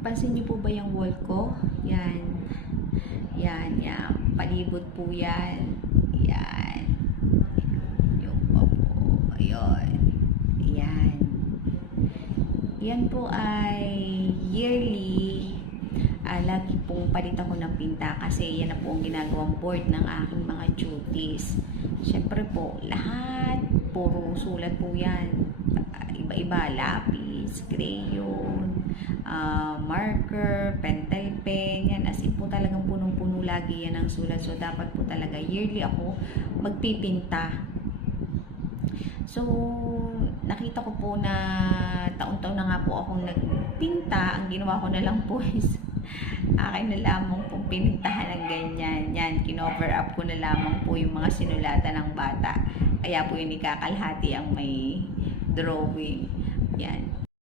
Pansin niyo po ba yung wall ko? Yan. Yan, yan. Palibot po yan. Yan. Yung pa po. Ayun. Yan. Yan po ay yearly. Lagi pong palit ako ng pinta kasi yan na po ang ginagawang board ng aking mga duties. Siyempre po, lahat puro sulat po yan. Iba-iba, lapis, crayon, marker, pentel pen, yan. As in po talagang punong-puno lagi yan ang sulat. So, dapat po talaga yearly ako magpipinta. So, nakita ko po na taon-taon na nga po akong nagpinta. Ang ginawa ko na lang po is akin na lamang pong pinintahan ng ganyan. Yan, kinover up ko na lamang po yung mga sinulatan ng bata. Kaya po yun ikakalhati ang may drawing. Yan.